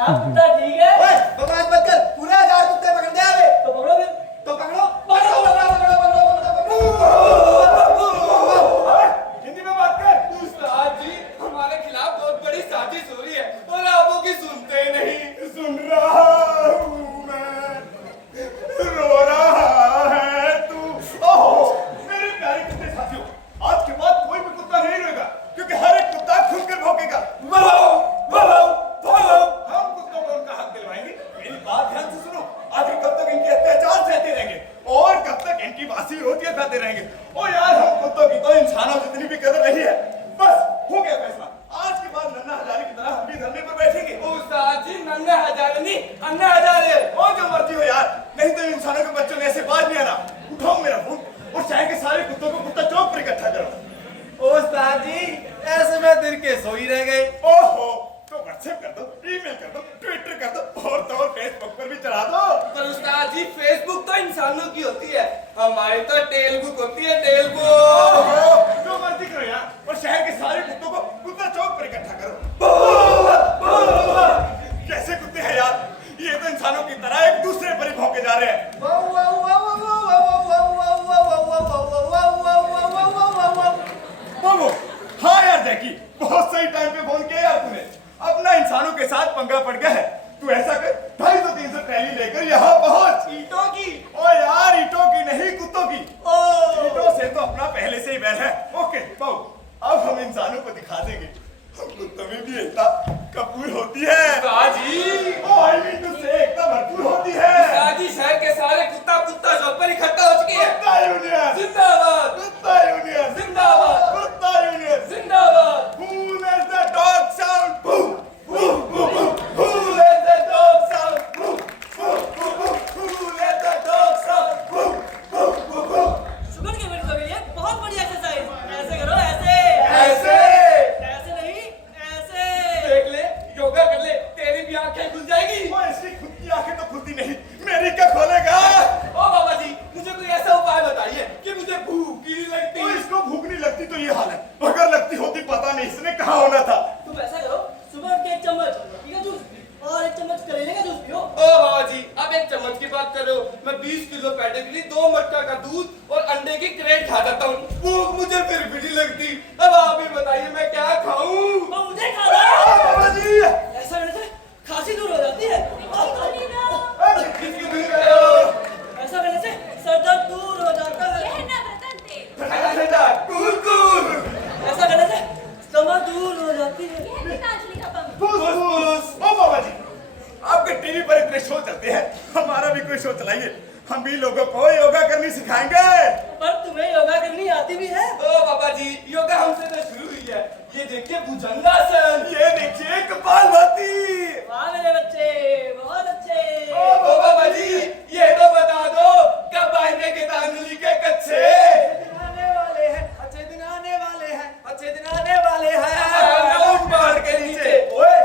हाँ कुत्ता ठीक है। ओए बकवास मत कर, पूरे 1000 कुत्ते पकड़ दे आवे। तो पकड़ो फिर। तो पकड़ो पकड़ो पकड़ो पकड़ो। हिंदी में बात कर। उस्ताद जी हमारे खिलाफ बहुत बड़ी साजिश हो रही है और आप वो की सुनते नहीं। सुन रहा हूँ मैं, रो रहा है तू। ओहो मेरे प्यारे कुत्ते साथियों, आज के बाद कोई भी कुत्ता नहीं रोएगा क्योंकि हर एक कुत्ता खुलकर भौंकेगा। हम कुत्तों को उनका हक दिलवाएंगे। मेरी बात ध्यान से सुनो, आखिर कब तक इनके अत्याचार सहते रहेंगे और कब तक इनकी बासी रोटियां खाते रहेंगे। ओ यार हम कुत्तों की तो इंसानों जितनी भी कदर नहीं है। बस हो गया फैसला, आज के बाद नन्हा हजारे की तरह हम भी धरने पर बैठेंगे। उस्ताद जी नन्हे हजारे नहीं अन्ना हजारे। और जो मर्जी हो यार, नहीं तो इंसानों के बच्चों ने ऐसे बाज नहीं आना। उठाओ मेरा फोन और शहर के सारे कुत्तों को कुत्ता चौक पर इकट्ठा करो। उस्ताद जी ऐसे में दिन के सोई रह गए। ओहो तो व्हाट्सएप कर दो, ईमेल कर दो, ट्विटर कर दो और तो और फेसबुक पर भी चढ़ा दो। पर उस्ताद जी फेसबुक तो इंसानों की होती है, हमारी तो टेल बुक होती है, टेल बुक। जो मर्जी करो यार, और शहर के सारे कुत्तों को कुत्ता चौक पर इकट्ठा करो। कैसे कुत्ते हैं यार, ये तो इंसानों की तरह एक दूसरे पर ही भौंके जा रहे हैं। हाँ यार जैकी, बहुत सही टाइम पे फोन किया यार तूने। अपना इंसानों के साथ पंगा पड़ गया है। तू ऐसा कर, 250-300 ट्रैली लेकर यहाँ पहुँच। ईंटों की? ओ यार ईंटों की नहीं, कुत्तों की। ईंटों से तो अपना पहले से ही बैर है। ओके बाबू, अब हम इंसानों को दिखा देंगे हम कुत्तों में भी एकता कपूर होती है। उस्ताद जी ओ आई मीन टू से एकता भरपूर होती है। उस्ताद जी शहर के सारे कुत्ता कुत्ता चौक पर इकट्ठा हो चुके हैं। कुत्ता यूनियन जिंदाबाद कुत्ता यूनियन जिंदाबाद कुत्ता यूनियन जिंदाबाद। Who let the dog sound? Boo! Boo! Boo! Boo! Who Who let let the dog sound? Boo! Boo! Boo! Boo! Who let the dog sound? Boo! Boo! Boo! Boo! Sugar के मेरे सभी लिए बहुत बड़ी exercise. ऐसे करो, ऐसे ऐसे ऐसे नहीं, ऐसे। देख ले योगा कर ले, तेरी भी आंखें खुल जाएगी। वो इसकी खुद की आंखें तो खुलती नहीं, मेरी क्या खोलेगा? ओ बाबा जी मुझे कोई ऐसा उपाय बताइए कि मुझे भूख ही नहीं लगती। तो इसको भूख नहीं लगती तो ये हाल है, अगर लगती होती पता नहीं इसने कहाँ होना था। तुम ऐसा करो, सुबह उठ के 1 चम्मच घी का जूस और 1 चम्मच करेले का जूस पियो। ओ बाबा जी आप 1 चम्मच की बात कर रहे हो, मैं 20 किलो पेडिग्री 2 मटका का दूध और अंडे की क्रेट खा जाता हूँ। भूख मुझे फिर भी नहीं लगती। अब आप ही बताइए मैं क्या खाऊं? तो मुझे खा दो। बाबा जी ऐसा करने से खांसी दूर हो जाती है। किसकी दूर गए हो? ऐसा करने से सर दर्द दूर हो जाता है। ठंडा ठंडा कूल कूल। ऐसा करने से स्टमक दूर हो जाती है। फुसफुस। ओ बाबा जी, आपके टीवी पर इतने शो चलते हैं, हमारा भी कोई शो चलाइए, हम भी लोगों को योगा करनी सिखाएंगे। पर तुम्हें योगा करनी आती भी है? ओ बाबा जी योगा हमसे तो शुरू हुई है। ये देखिए भुजंगासन, ये देखिए कपालभाति। वाह मेरे बच्चे, बहुत अच्छे। ओ बाबा जी ये तो बता दो कब आएंगे गीतांजलि के कच्चे? आने वाले हैं, अच्छे दिन आने वाले हैं, अच्छे दिन आने वाले हैं। उठ पहाड़ के नीचे। ओए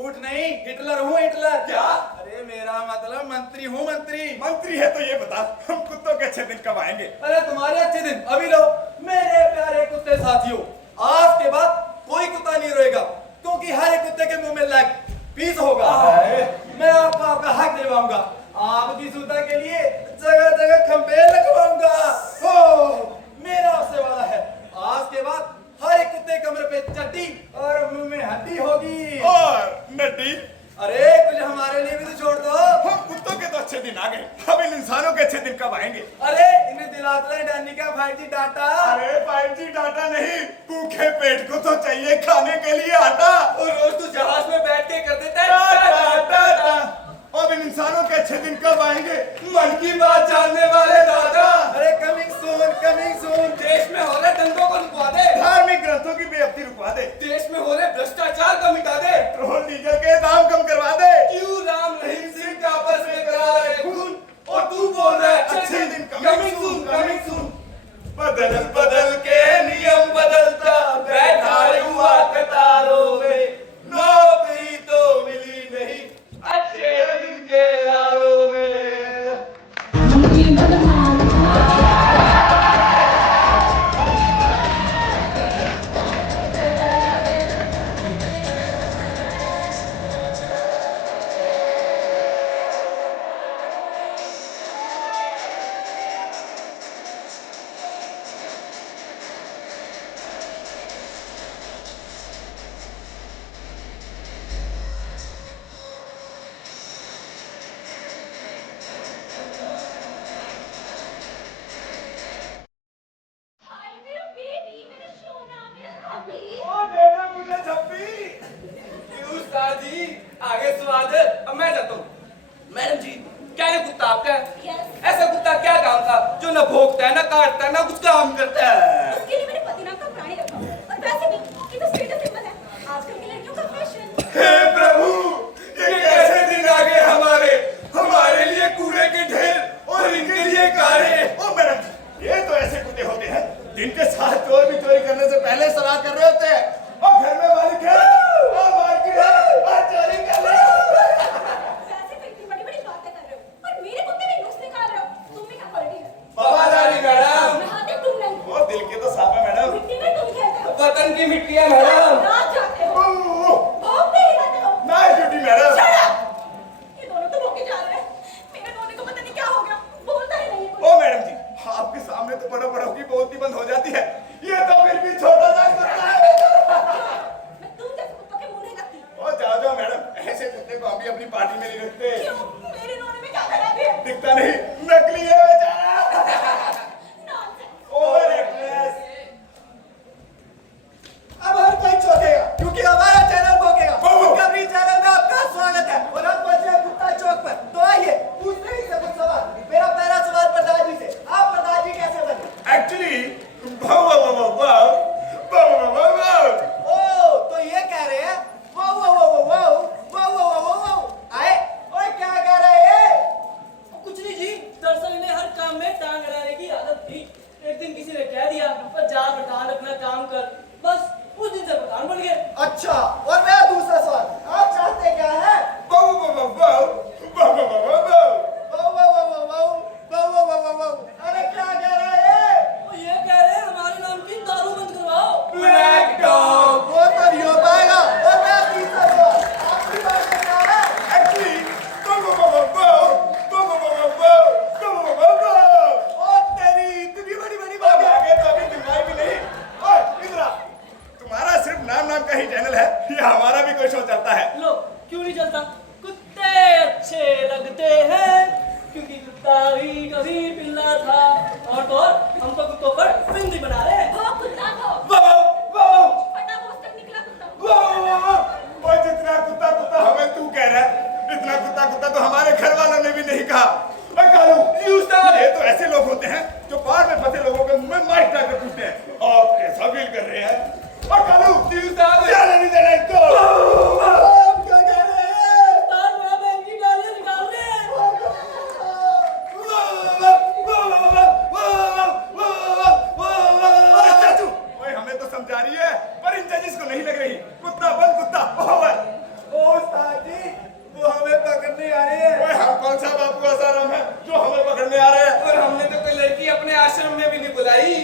ऊट नहीं, हिटलर हूँ हिटलर। क्या? अरे मेरा मतलब मंत्री हूँ मंत्री। मंत्री है तो ये बता, हम कुत्तों के अच्छे दिन कब आएंगे? अरे तुम्हारे अच्छे दिन अभी लो। मेरे प्यारे कुत्ते साथियों, आज के बाद कोई कुत्ता नहीं रोएगा क्योंकि हर एक कुत्ते के मुंह में लेग पीस होगा। मैं आपको आपका हक दिलवाऊंगा। आपकी सुविधा के लिए जगह जगह खंबे लगवाऊंगा। मेरा आपसे वादा है, आज के बाद हर एक कुत्ते कमरे पे चड्डी और मुंह में हड्डी होगी। और नड्डी? अरे कुछ हमारे लिए भी तो छोड़ दो। हम कुत्तों के तो अच्छे दिन आ गए, अब इन इंसानों के अच्छे दिन कब आएंगे? अरे इन्हें दिलाता है डैनी का 5G डाटा। अरे 5G डाटा नहीं, भूखे पेट को तो चाहिए खाने के लिए आटा। और रोज तू जहाज में बैठ के कर देता टाटा। अब इन इंसानों के अच्छे दिन कब आएंगे? मन की बात जानने वाले दादा। अरे कमिंग सून कमिंग सून। देश में हो रहे दंगों को रुकवा दे, धार्मिक ग्रंथों की बेअदबी रुकवा दे, देश में हो रहे भ्रष्टाचार को मिटा दे, पेट्रोल डीजल के दाम कम करवा दे। क्यों राम रहीम सिंह का आपस में करा रहे खून और तू बोल रहा है अच्छे दिन कमिंग सून कमिंग सून। बदल बदल के नियम बदलता बैठा हुआ कतारों में, नौकरी तो मिली नहीं अच्छे दिन के यारों में। है ना काटता है ना कुछ काम करता है। उसके लिए मैंने पति नाम का प्राणी रखा और वैसे भी ये तो स्टेटस सिंबल है आजकल की लड़कियों का फैशन। हे प्रभु, ये कैसे दिन आ गए हमारे लिए कूड़े के ढेर और इनके लिए कारे। ओ मैडम, ये तो ऐसे कुत्ते होते हैं जिनके साथ चोर भी चोरी करने से पहले सलाह कर रहे होते हैं। और घर में मालिक है, और मार्केट है, और चोरी कर रहे हो। वैसे तो इतनी बड़ी बड़ी बातें कर रहे हो और मेरे कुत्ते भी नुक्स निकाल रहे हो। तुम में क्या क्वालिटी है? वफादारी मैडम। मैं हाथे तुम नहीं वो दिल के तो साफ है मैडम। मिट्टी में तुम खेलते हो वतन की मिट्टी है मैडम। रात जाते हो भौंकते ही रहते हो। Nice duty madam. Shut up! ये दोनों तो भौंके जा रहे हैं। मेरे नोने को पता नहीं क्या हो गया बोलता ही नहीं है कुछ। ओ मैडम जी, आपके सामने तो बड़ों बड़ों की बोलती बंद हो जाती है, ये तो फिर भी छोटा सा कुत्ता है। मैं तुम जैसे कुत्तों के मुंह नहीं लगती। ओ जाओ जाओ मैडम, ऐसे कुत्ते को हम भी अपनी पार्टी में नहीं रखते। क्यों? मेरे नोने में क्या खराबी है? दिखता नहीं, नकली है बेचारा। Nonsense! Over actress. अब हर कोई चौंकेगा क्योंकि हमारा चैनल भौंकेगा। ओह। कबरी चैनल में आपका स्वागत है और हम पहुंचे हैं गुप्ता चौक पर। तो आइए पूछते ही से कुछ सवाल। मेरा पहला सवाल प्रधान जी से, आप प्रधान जी कैसे बने? Actually wow wow wow wow wow wow wow. ओ तो ये कह रहे हैं wow wow wow wow wow wow wow wow. आए ओए क्या कह रहे हैं? कुछ नहीं जी, दरअसल इन्हें हर काम में टांग अड़ाने की आदत थी। एक दिन किसी ने कह दिया पर जा प्रधान अपना काम कर, बस उस दिन से प्रधान बन गए। अच्छा और मेरा दूसरा सवाल, आप चाहते क्या है? Wow wow wow wow wow wow wow wow. Wow wow wow wow wow wow wow wow. अरे क्या कह रहे हैं? वो ये कह रहे हैं हमारे नाम की दारू बंद करवाओ। Black dog. वो तो नहीं हो पाएगा। और मेरा तीसरा सवाल, आपकी बात में क्या है? Actually wow wow wow wow wow wow wow wow wow wow. और तेरी इतनी बड़ी बड़ी अब बात है। आगे तो अभी दिखाई भी नहीं। ओए इधर आ, तुम्हारा सिर्फ नाम का ही चैनल है या हमारा भी कोई शो चलता है? लो क्यों नहीं चलता? कुत्ते अच्छे लगते हैं क्योंकि कुत्ता भी कभी पिल्ला था। और तो और हम तो कुत्तों पर फिल्म भी बना रहे हैं। वो कुत्ता को वाओ वाओ फटा पोस्टर निकला कुत्ता। वाओ। वो जितना कुत्ता कुत्ता हमें तू कह रहा है, इतना कुत्ता कुत्ता तो हमारे घर वालों ने भी नहीं कहा। ओए कालू, ये तो ऐसे लोग होते हैं जो बाढ़ में फंसे लोगों के मुंह में माइक डालकर पूछते हैं आप कैसा फील कर रहे हैं। और कालू चल नहीं देना इसको। आप क्या कह रहे हैं? तार वहाँ बहन की गालियाँ निकाल रहे हैं। ओए चाचू, ओए हमें तो समझा रही है पर इन जजिस को नहीं लग रही। कुत्ता बंद कुत्ता ओवर। ओ उस्ताद जी, वो हमें पकड़ने आ रहे हैं। ओए हम कौन सा बापू आसाराम है जो हमें पकड़ने आ रहे हैं। और हमने तो कोई लड़की अपने आश्रम में भी नहीं बुलाई।